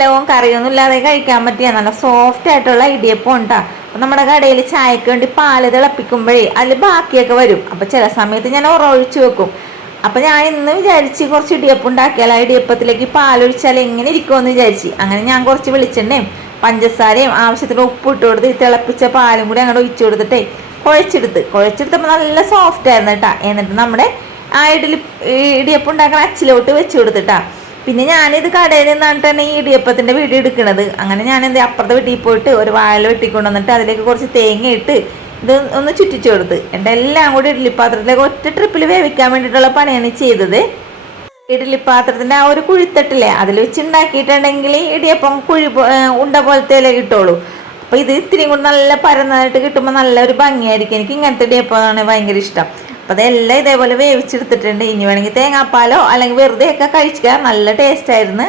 കലവും കറിയൊന്നും ഇല്ലാതെ കഴിക്കാൻ പറ്റിയ നല്ല സോഫ്റ്റ് ആയിട്ടുള്ള ഇടിയപ്പം ഉണ്ടാ. അപ്പം നമ്മുടെ കടയിൽ ചായക്ക് വേണ്ടി പാല് തിളപ്പിക്കുമ്പോഴേ അതിൽ ബാക്കിയൊക്കെ വരും. അപ്പം ചില സമയത്ത് ഞാൻ ഒഴിച്ച് വെക്കും. അപ്പം ഞാൻ ഇന്ന് വിചാരിച്ച് കുറച്ച് ഇടിയപ്പം ഉണ്ടാക്കിയാൽ ആ ഇടിയപ്പത്തിലേക്ക് പാലൊഴിച്ചാൽ എങ്ങനെ ഇരിക്കുമെന്ന് വിചാരിച്ച്. അങ്ങനെ ഞാൻ കുറച്ച് വെളിച്ചെണ്ണയും പഞ്ചസാരയും ആവശ്യത്തിന് ഉപ്പ് ഇട്ട് കൊടുത്ത് തിളപ്പിച്ച പാലും കൂടി അങ്ങോട്ട് ഒഴിച്ചു കൊടുത്തിട്ടേ കുഴച്ചെടുത്തപ്പോൾ നല്ല സോഫ്റ്റ് ആയിരുന്നു കേട്ടാ. എന്നിട്ട് നമ്മുടെ ആ ഇടിയപ്പം ഉണ്ടാക്കുന്ന അച്ചിലോട്ട് വെച്ച് കൊടുത്തിട്ടാ. പിന്നെ ഞാനിത് കടയിൽ നിന്നാണ് തന്നെ ഈ ഇടിയപ്പത്തിൻ്റെ വീഡിയോ എടുക്കുന്നത്. അങ്ങനെ ഞാൻ അപ്പുറത്തെ വീട്ടിൽ പോയിട്ട് ഒരു വാഴ വെട്ടിക്കൊണ്ട് വന്നിട്ട് അതിലേക്ക് കുറച്ച് തേങ്ങ ഇട്ട് ഇത് ഒന്ന് ചുറ്റിച്ചു കൊടുത്ത്. എന്നിട്ട് എല്ലാം കൂടി ഇഡ്ഡലിപ്പാത്രത്തിലേക്ക് ഒറ്റ ട്രിപ്പിൽ വേവിക്കാൻ വേണ്ടിയിട്ടുള്ള പണിയാണ് ചെയ്തത്. ഇഡ്ഡലിപ്പാത്രത്തിൻ്റെ ആ ഒരു കുഴിത്തട്ടില്ലേ അതിൽ വെച്ച് ഉണ്ടാക്കിയിട്ടുണ്ടെങ്കിൽ ഇടിയപ്പം ഉണ്ട പോലത്തെ കിട്ടുള്ളൂ. അപ്പോൾ ഇത് ഇത്തിരിയും കൂടി നല്ല പരന്നതായിട്ട് കിട്ടുമ്പോൾ നല്ലൊരു ഭംഗിയായിരിക്കും. എനിക്ക് ഇങ്ങനത്തെ ഇടിയപ്പമാണ് ഭയങ്കര ഇഷ്ടം. അപ്പോൾ അതെല്ലാം ഇതേപോലെ വേവിച്ചെടുത്തിട്ടുണ്ട്. ഇനി വേണമെങ്കിൽ തേങ്ങാപ്പാലോ അല്ലെങ്കിൽ വെറുതെ ഒക്കെ കഴിച്ചാൽ നല്ല ടേസ്റ്റ് ആയിരുന്നു.